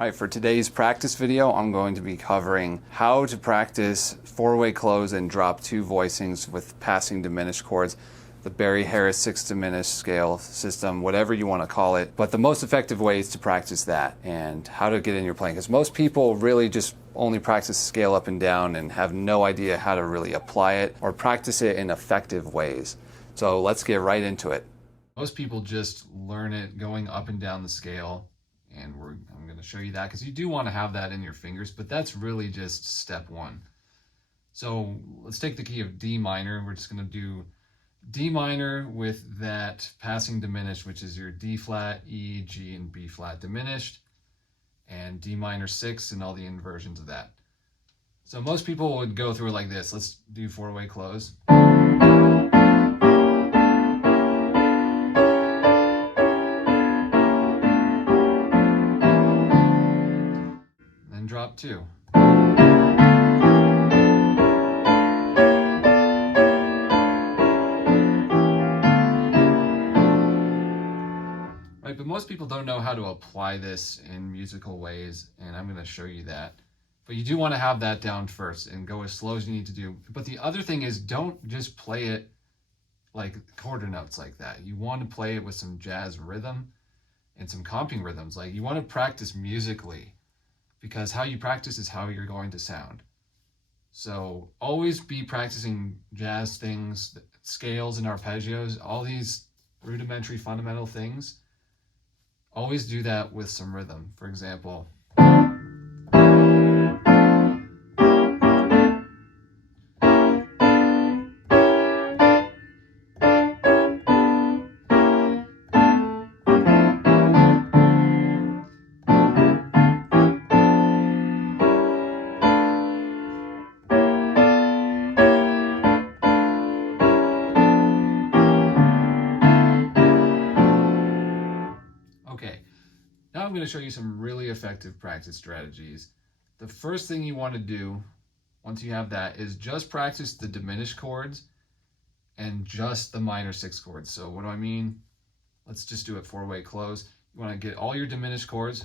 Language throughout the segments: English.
All right, for today's practice video, I'm going to be covering how to practice four-way close and drop two voicings with passing diminished chords, the Barry-Harris 6 diminished scale system, whatever you want to call it. But the most effective ways to practice that and how to get in your playing, because most people really just only practice scale up and down and have no idea how to really apply it or practice it in effective ways. So let's get right into it. Most people just learn it going up and down the scale, and I'm going to show you that because you do want to have that in your fingers, but that's really just step one. So let's take the key of D minor. We're just going to do D minor with that passing diminished, which is your D flat, E, G, and B flat diminished, and D minor 6 and all the inversions of that. So most people would go through it like this. Let's do four-way close. Then drop 2. Right, but most people don't know how to apply this in musical ways, and I'm going to show you that. But you do want to have that down first and go as slow as you need to do. But the other thing is, don't just play it like quarter notes like that. You want to play it with some jazz rhythm and some comping rhythms. Like, you want to practice musically, because how you practice is how you're going to sound. So always be practicing jazz things, scales and arpeggios, all these rudimentary fundamental things. Always do that with some rhythm. For example, okay, now I'm going to show you some really effective practice strategies. The first thing you want to do, once you have that, is just practice the diminished chords and just the minor 6 chords. So what do I mean? Let's just do it four-way close. You want to get all your diminished chords.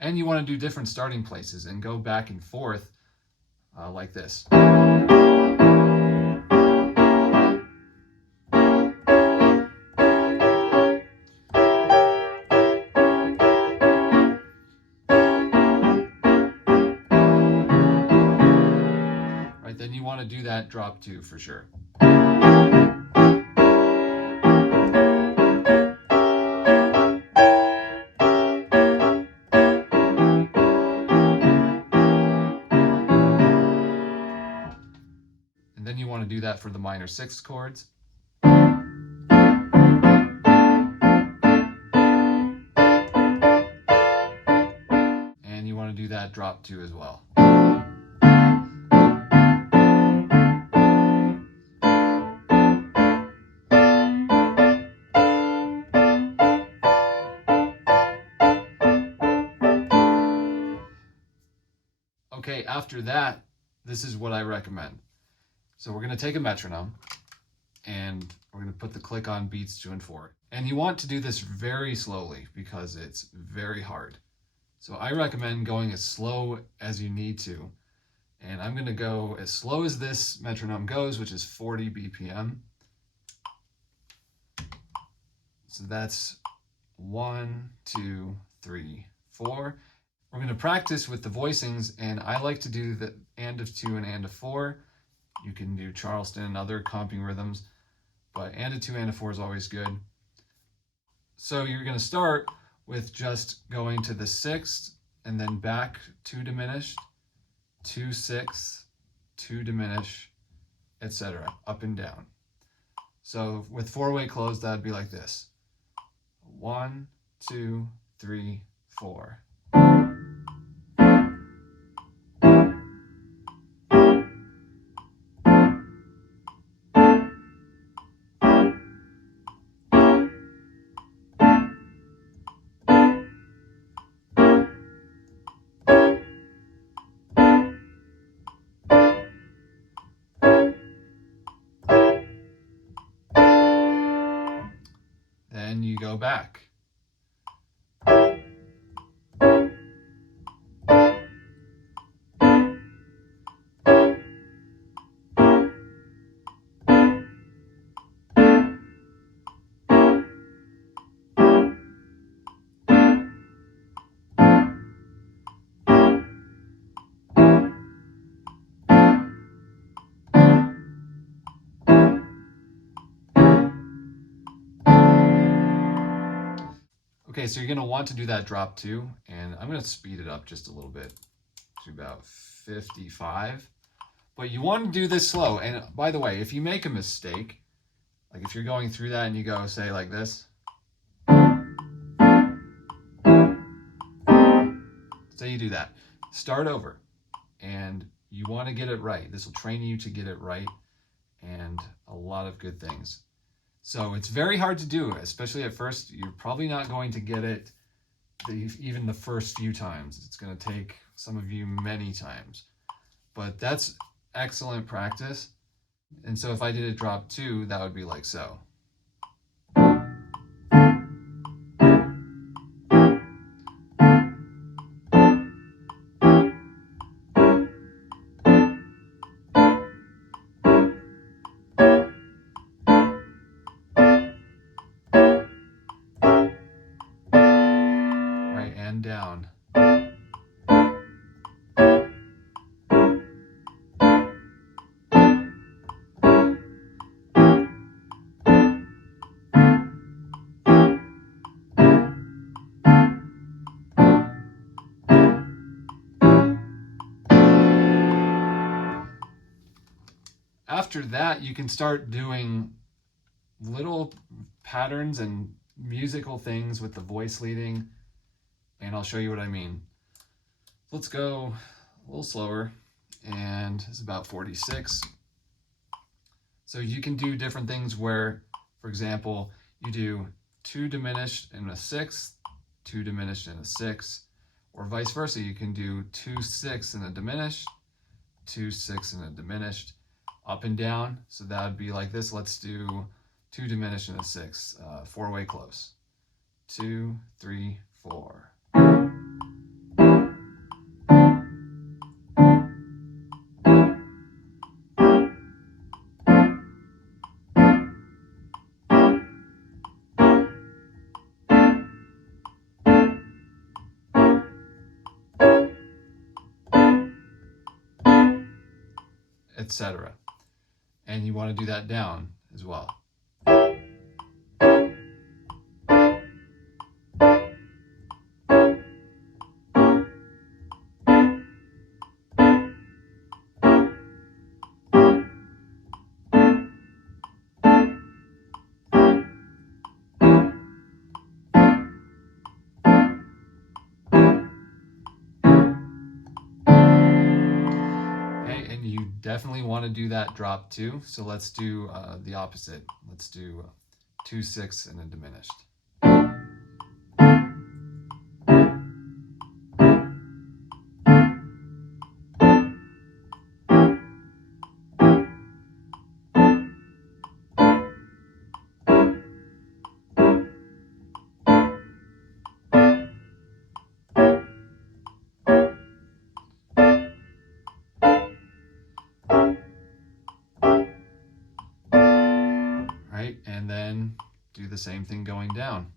And you want to do different starting places and go back and forth like this. Right, then you want to do that drop 2 for sure. And then you want to do that for the minor 6 chords. And you want to do that drop 2 as well. Okay, after that, this is what I recommend. So we're going to take a metronome and we're going to put the click on beats 2 and 4. And you want to do this very slowly because it's very hard. So I recommend going as slow as you need to. And I'm going to go as slow as this metronome goes, which is 40 BPM. So that's 1, 2, 3, 4. We're going to practice with the voicings, and I like to do the and of 2 and and of 4. You can do Charleston and other comping rhythms, but and of 2, and of 4 is always good. So you're going to start with just going to the 6th and then back 2 diminished, 2 6, 2 diminish, etc., up and down. So with four-way close, that'd be like this: 1, 2, 3, 4. go back. Okay, so you're going to want to do that drop too, and I'm going to speed it up just a little bit to about 55. But you want to do this slow. And by the way, if you make a mistake, like if you're going through that and you go, say, like this. Say you do that. Start over. And you want to get it right. This will train you to get it right, and a lot of good things. So it's very hard to do, especially at first. You're probably not going to get it even the first few times. It's going to take some of you many times. But that's excellent practice. And so if I did a drop 2, that would be like so. Right, and down. After that, you can start doing little patterns and musical things with the voice leading, and I'll show you what I mean. Let's go a little slower, and it's about 46. So you can do different things where, for example, you do 2 diminished and a 6th, 2 diminished and a 6th, or vice versa. You can do 2 6ths and a diminished, 2 6ths and a diminished, up and down. So that would be like this. Let's do 2 diminished and a 6th, 4-way close. 2, 3, 4. Etc. And you want to do that down as well. You definitely want to do that drop too. So let's do the opposite. Let's do 2 6ths and a diminished. Right, and then do the same thing going down.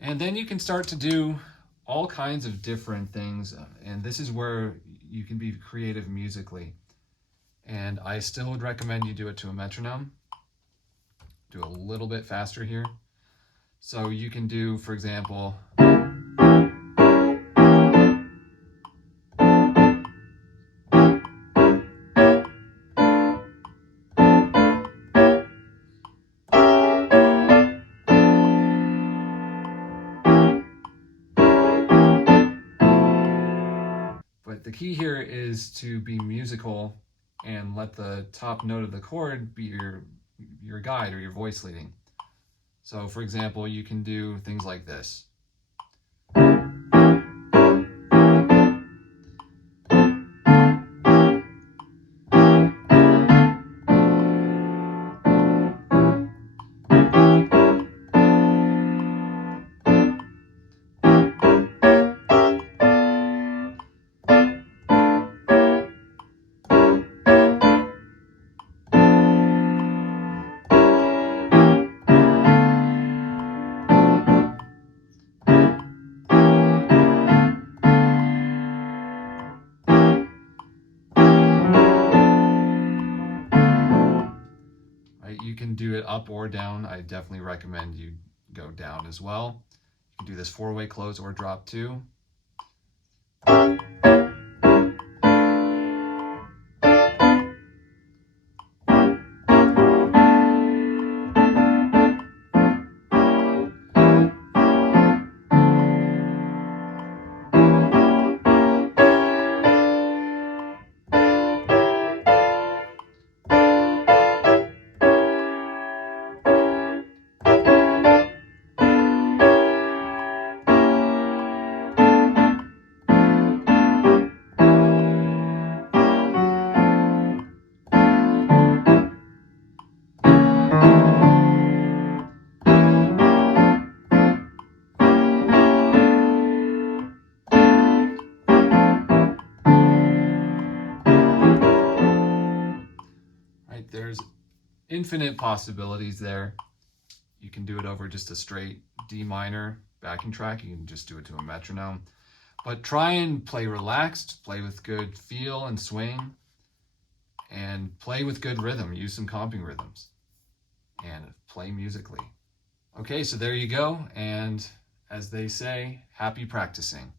And then you can start to do all kinds of different things, and this is where you can be creative musically. And I still would recommend you do it to a metronome. Do a little bit faster here. So you can do, for example, but But the key here is to be musical and let the top note of the chord be your guide or your voice leading. So for example, you can do things like this. You can do it up or down. I definitely recommend you go down as well. You can do this 4-way close or drop 2. There's infinite possibilities there. You can do it over just a straight D minor backing track. You can just do it to a metronome. But try and play relaxed, play with good feel and swing, and play with good rhythm. Use some comping rhythms and play musically. Okay, so there you go. And as they say, happy practicing.